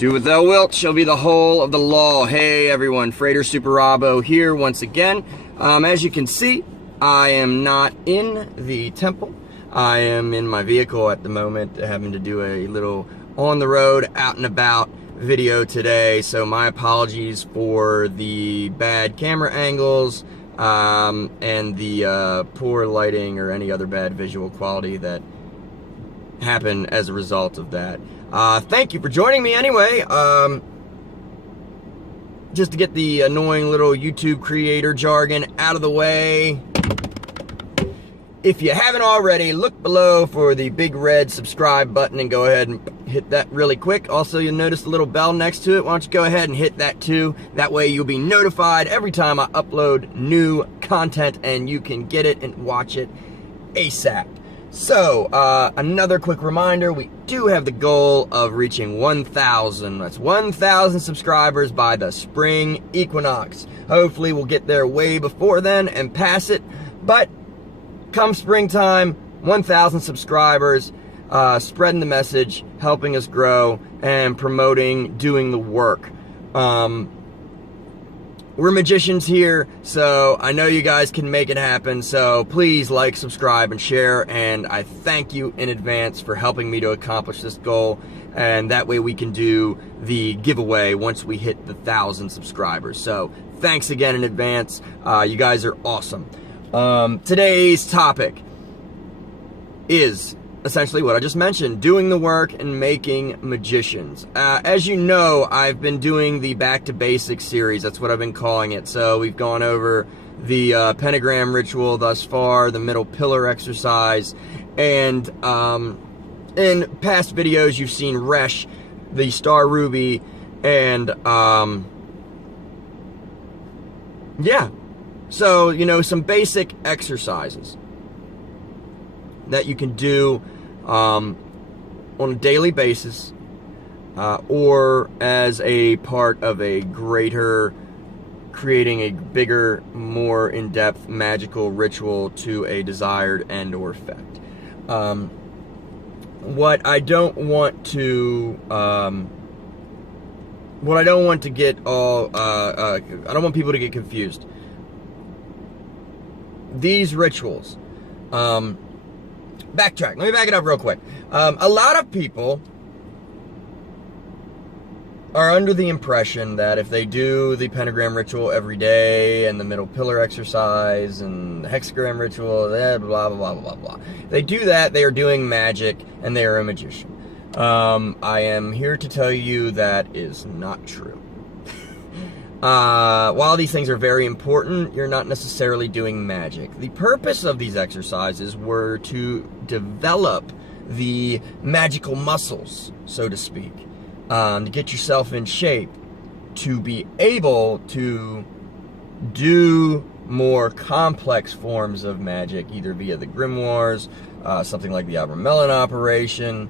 Do what thou wilt shall be the whole of the law. Hey everyone, FRATER Superabo here once again. As you can see, I am not in the temple. I am in my vehicle at the moment, having to do a little on the road, out and about video today. So my apologies for the bad camera angles and the poor lighting or any other bad visual quality that happened as a result of that. Thank you for joining me anyway. Just to get the annoying little YouTube creator jargon out of the way. If you haven't already, look below for the big red subscribe button and go ahead and hit that really quick. Also, you'll notice the little bell next to it. Why don't you go ahead and hit that too. That way you'll be notified every time I upload new content and you can get it and watch it ASAP. So, another quick reminder, we do have the goal of reaching 1,000. That's 1,000 subscribers by the spring equinox. Hopefully we'll get there way before then and pass it. But come springtime, 1,000 subscribers, spreading the message, helping us grow, and promoting doing the work. We're magicians here, so I know you guys can make it happen, so please like, subscribe, and share, and I thank you in advance for helping me to accomplish this goal, and that way we can do the giveaway once we hit the 1,000 subscribers. So thanks again in advance. You guys are awesome. Today's topic is essentially what I just mentioned, doing the work and making magicians. As you know, I've been doing the Back to Basics series. That's what I've been calling it. So we've gone over the pentagram ritual thus far, the middle pillar exercise, and in past videos you've seen Resh, the Star Ruby, and yeah. So, you know, some basic exercises that you can do on a daily basis or as a part of a greater, creating a bigger, more in-depth magical ritual to a desired end or effect. What I don't want to get all, I don't want people to get confused. These rituals, backtrack. Let me back it up real quick. A lot of people are under the impression that if they do the pentagram ritual every day and the middle pillar exercise and the hexagram ritual, blah, blah, blah, blah, blah. They do that, they are doing magic, and they are a magician. I am here to tell you that is not true. While these things are very important, you're not necessarily doing magic. The purpose of these exercises were to develop the magical muscles, so to speak, to get yourself in shape, to be able to do more complex forms of magic, either via the grimoires, something like the Melon operation,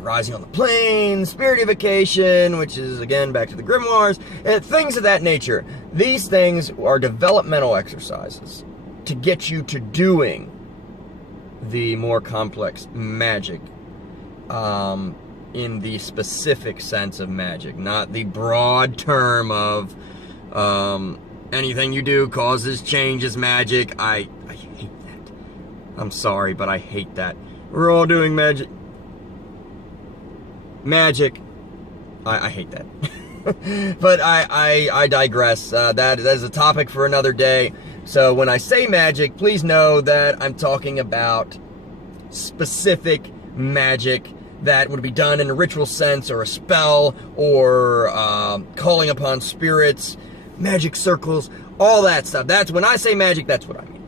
Rising on the Plains, Spiritification, which is, again, back to the grimoires, and things of that nature. These things are developmental exercises to get you to doing the more complex magic in the specific sense of magic, not the broad term of anything you do causes changes magic. I hate that. I'm sorry, but I hate that. We're all doing magic. I hate that. But I digress. That is a topic for another day. So when I say magic, please know that I'm talking about specific magic that would be done in a ritual sense, or a spell, or calling upon spirits, magic circles, all that stuff. That's when I say magic, that's what I mean.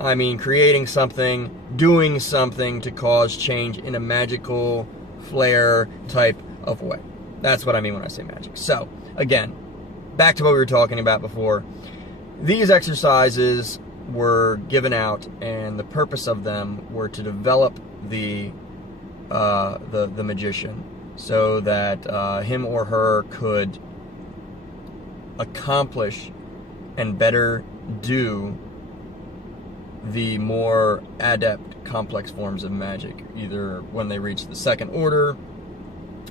I mean creating something, doing something to cause change in a magical flair type of way. That's what I mean when I say magic. So, again, back to what we were talking about before. These exercises were given out, and the purpose of them were to develop the magician, so that him or her could accomplish and better do the more adept, complex forms of magic, either when they reach the second order,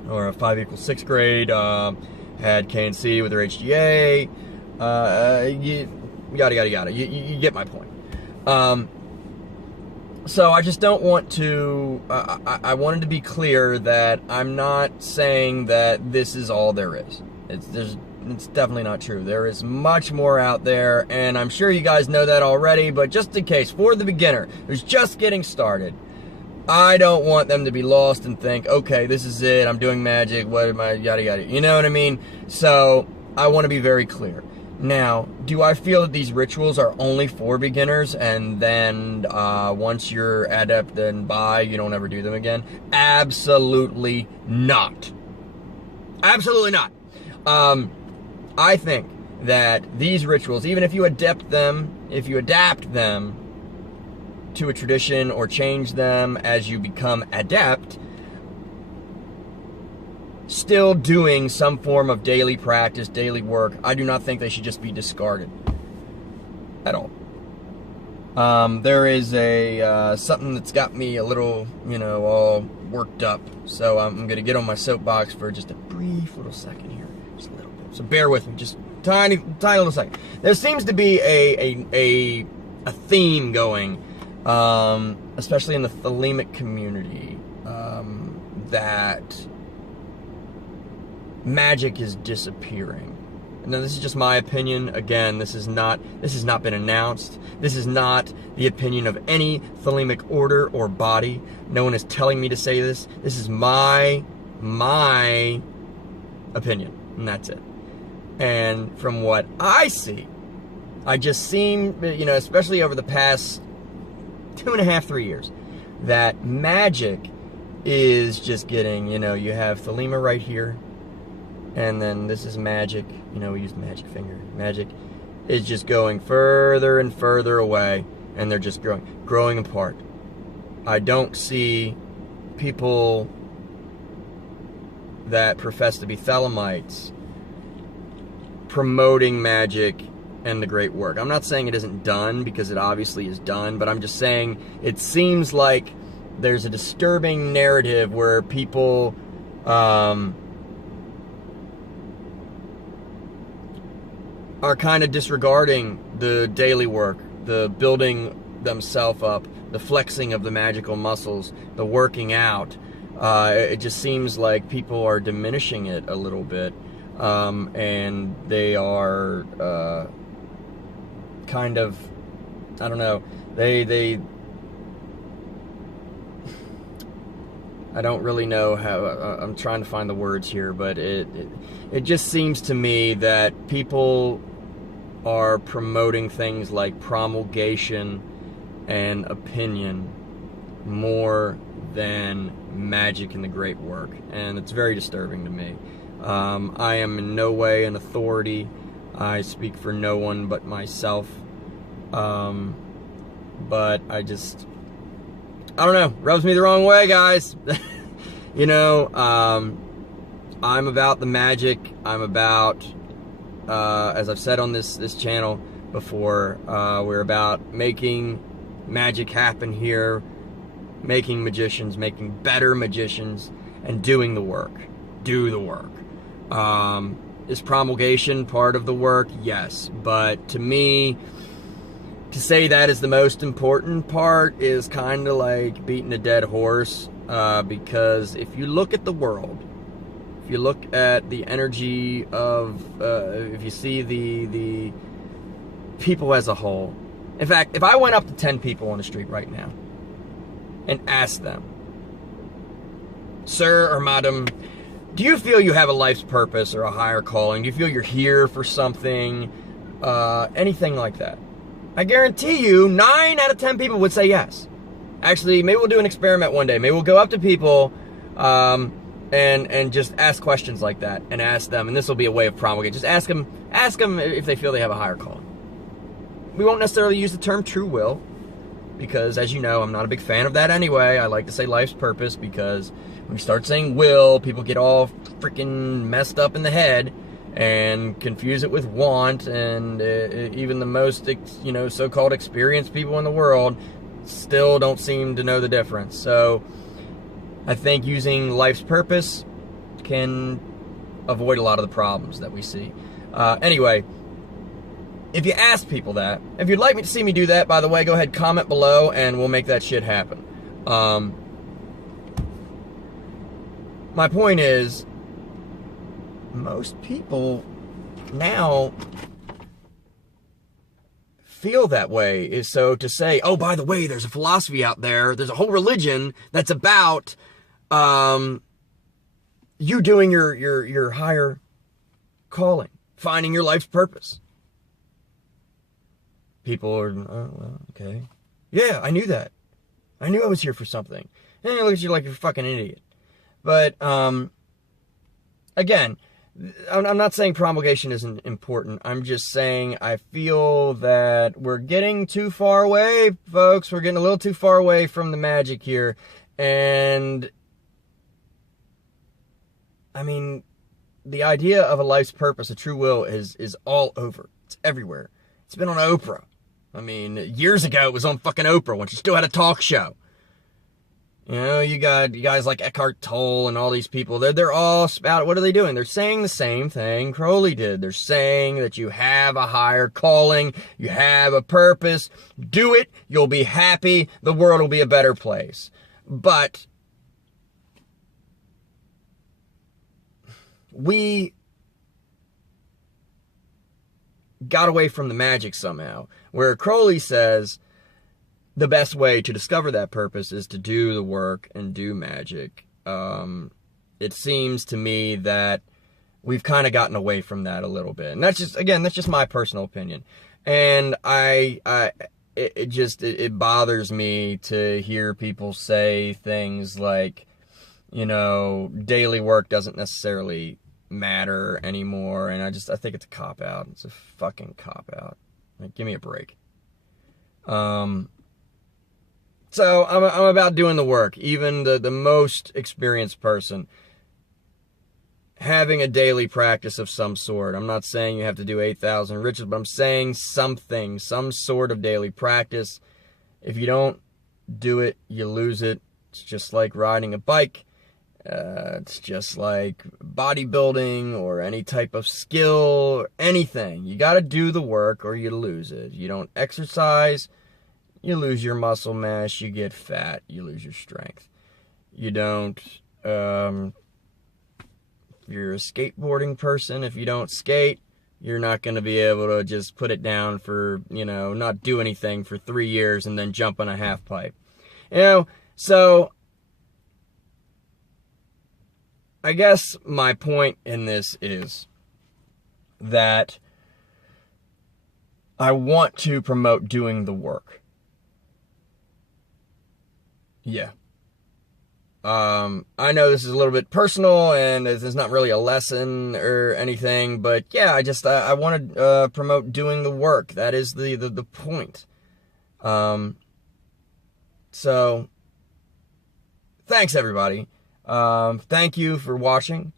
or a 5 equals 6 grade, had K and C with their HGA, yada, yada, yada. You get my point. So I just don't want to, I wanted to be clear that I'm not saying that this is all there is. It's definitely not true. There is much more out there, and I'm sure you guys know that already, but just in case, for the beginner who's just getting started, I don't want them to be lost and think, okay, this is it, I'm doing magic, what am I, yada, yada. You know what I mean? So I want to be very clear. Now, do I feel that these rituals are only for beginners, and then once you're adept and you don't ever do them again? Absolutely not. Absolutely not. I think that these rituals, even if you adapt them to a tradition or change them as you become adept, still doing some form of daily practice, daily work, I do not think they should just be discarded at all. There is something that's got me a little, all worked up. So I'm going to get on my soapbox for just a brief little second here. Just a little bit. So bear with me, just tiny little second. There seems to be a theme going, especially in the Thelemic community, that magic is disappearing. Now, this is just my opinion. Again, this has not been announced. This is not the opinion of any Thelemic order or body. No one is telling me to say this. This is my opinion, and that's it. And from what I see, I just seem, especially over the past 2.5, 3 years, that magic is just getting, you have Thelema right here, and then this is magic. We use the magic finger. Magic is just going further and further away, and they're just growing apart. I don't see people that profess to be Thelemites promoting magic and the great work. I'm not saying it isn't done, because it obviously is done, but I'm just saying it seems like there's a disturbing narrative where people are kind of disregarding the daily work, the building themselves up, the flexing of the magical muscles, the working out. It just seems like people are diminishing it a little bit, and they are kind of, I don't know, I don't really know how, I'm trying to find the words here, but it just seems to me that people are promoting things like promulgation and opinion more than magic and the great work, and it's very disturbing to me. I am in no way an authority. I speak for no one but myself, but I don't know, rubs me the wrong way, guys. I'm about the magic. I'm about, as I've said on this channel before, we're about making magic happen here, making magicians, making better magicians, and doing the work. Do the work. Is promulgation part of the work? Yes, but to me, to say that is the most important part is kind of like beating a dead horse, because if you look at the world, if you look at the energy of, if you see the people as a whole, in fact, if I went up to 10 people on the street right now and asked them, sir or madam, do you feel you have a life's purpose or a higher calling? Do you feel you're here for something? Anything like that. I guarantee you 9 out of 10 people would say yes. Actually, maybe we'll do an experiment one day. Maybe we'll go up to people and just ask questions like that and ask them, and this will be a way of promulgating. Just ask them if they feel they have a higher calling. We won't necessarily use the term true will, because as you know, I'm not a big fan of that anyway. I like to say life's purpose, because when you start saying will, people get all freaking messed up in the head and confuse it with want, and even the most, so-called experienced people in the world still don't seem to know the difference. So I think using life's purpose can avoid a lot of the problems that we see. Anyway, if you ask people that, if you'd like me to see me do that, by the way, go ahead, comment below, and we'll make that shit happen. My point is, most people now feel that way. Is so to say, oh, by the way, there's a philosophy out there, there's a whole religion that's about you doing your higher calling, finding your life's purpose. People are, oh, well, okay. Yeah, I knew that. I knew I was here for something. And they look at you like you're a fucking idiot. But, again, I'm not saying promulgation isn't important. I'm just saying I feel that we're getting too far away, folks. We're getting a little too far away from the magic here. And, I mean, the idea of a life's purpose, a true will, is all over. It's everywhere. It's been on Oprah. I mean, years ago it was on fucking Oprah when she still had a talk show. You know, you got guys like Eckhart Tolle and all these people. They're all spouting. What are they doing? They're saying the same thing Crowley did. They're saying that you have a higher calling, you have a purpose. Do it. You'll be happy. The world will be a better place. But we got away from the magic somehow, where Crowley says the best way to discover that purpose is to do the work and do magic. It seems to me that we've kind of gotten away from that a little bit. And that's just, again, that's just my personal opinion. And it bothers me to hear people say things like, you know, daily work doesn't necessarily matter anymore. And I think it's a cop-out. It's a fucking cop-out. Like, give me a break. So I'm about doing the work. Even the most experienced person having a daily practice of some sort. I'm not saying you have to do 8,000 rituals, but I'm saying something, some sort of daily practice. If you don't do it, you lose it. It's just like riding a bike. It's just like bodybuilding or any type of skill or anything. You got to do the work or you lose it. You don't exercise, you lose your muscle mass, you get fat, you lose your strength. You don't, if you're a skateboarding person, if you don't skate, you're not going to be able to just put it down for, you know, not do anything for 3 years and then jump on a half pipe. You know, so I guess my point in this is that I want to promote doing the work. Yeah. I know this is a little bit personal and this is not really a lesson or anything, but yeah, I want to promote doing the work. That is the point. So thanks everybody. Thank you for watching.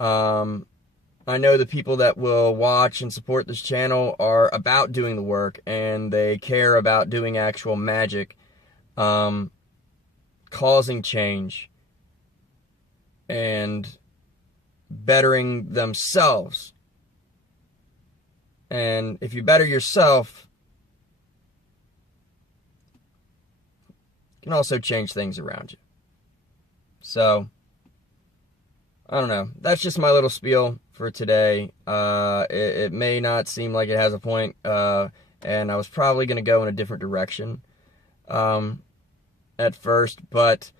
I know the people that will watch and support this channel are about doing the work and they care about doing actual magic, causing change and bettering themselves. And if you better yourself, you can also change things around you. So, I don't know. That's just my little spiel for today. It may not seem like it has a point, and I was probably going to go in a different direction at first, but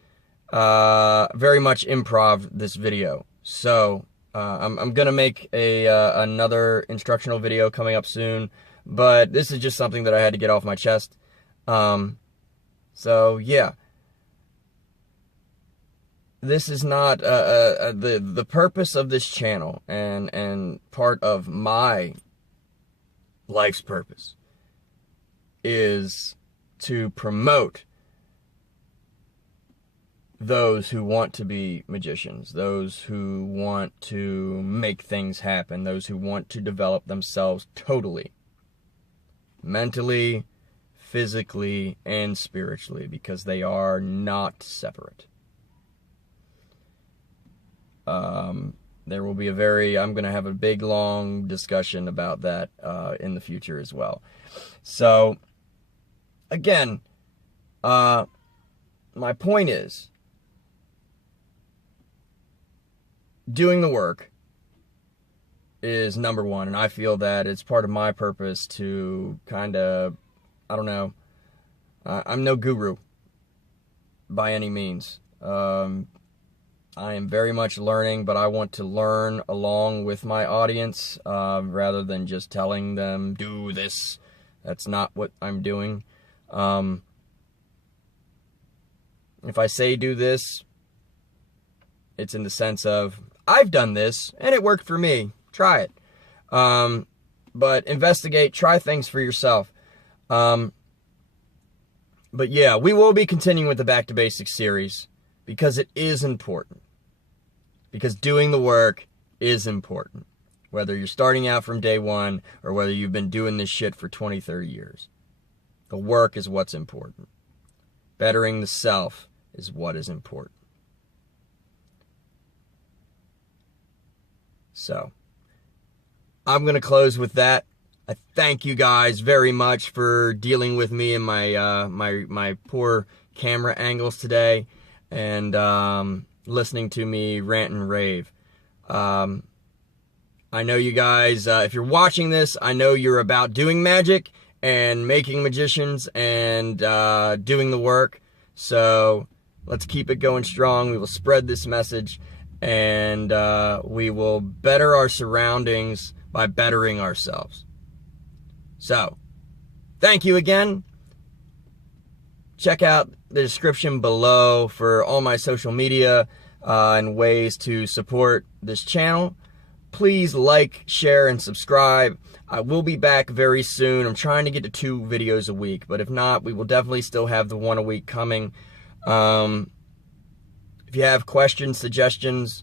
very much improv this video. So, I'm going to make another instructional video coming up soon, but this is just something that I had to get off my chest. So, yeah. This is not the purpose of this channel and part of my life's purpose is to promote those who want to be magicians, those who want to make things happen, those who want to develop themselves totally, mentally, physically, and spiritually, because they are not separate. There will be I'm going to have a big, long discussion about that in the future as well. So, again, my point is, doing the work is number one, and I feel that it's part of my purpose to kind of, I don't know, I'm no guru by any means. I am very much learning, but I want to learn along with my audience rather than just telling them, do this. That's not what I'm doing. If I say do this, it's in the sense of, I've done this, and it worked for me. Try it. But investigate, try things for yourself. But yeah, we will be continuing with the Back to Basics series because it is important. Because doing the work is important. Whether you're starting out from day one or whether you've been doing this shit for 20, 30 years. The work is what's important. Bettering the self is what is important. So, I'm going to close with that. I thank you guys very much for dealing with me and my poor camera angles today, and listening to me rant and rave. I know you guys, if you're watching this, I know you're about doing magic and making magicians and doing the work. So let's keep it going strong. We will spread this message, and we will better our surroundings by bettering ourselves. So, thank you again. Check out the description below for all my social media and ways to support this channel. Please like, share, and subscribe. I will be back very soon. I'm trying to get to 2 videos a week, but if not, we will definitely still have the 1 a week coming. If you have questions, suggestions,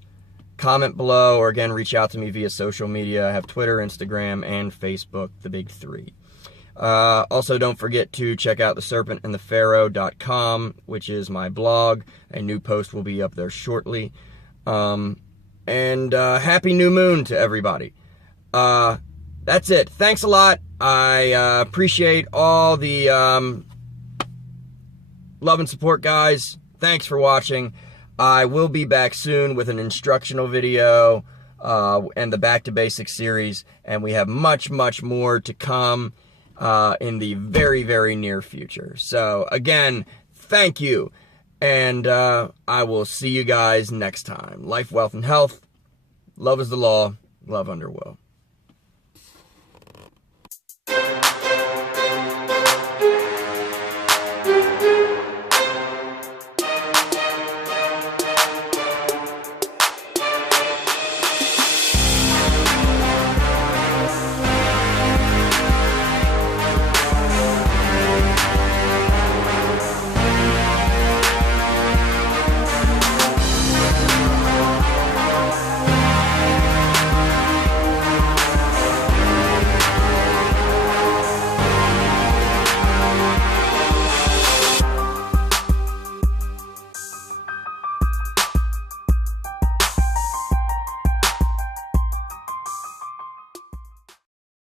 comment below, or again, reach out to me via social media. I have Twitter, Instagram, and Facebook, the big 3. Also, don't forget to check out theserpentandthepharaoh.com, which is my blog. A new post will be up there shortly. And happy new moon to everybody. That's it. Thanks a lot. I appreciate all the love and support, guys. Thanks for watching. I will be back soon with an instructional video and the Back to Basics series, and we have much, much more to come in the very, very near future. So, again, thank you, and I will see you guys next time. Life, wealth, and health. Love is the law. Love under will.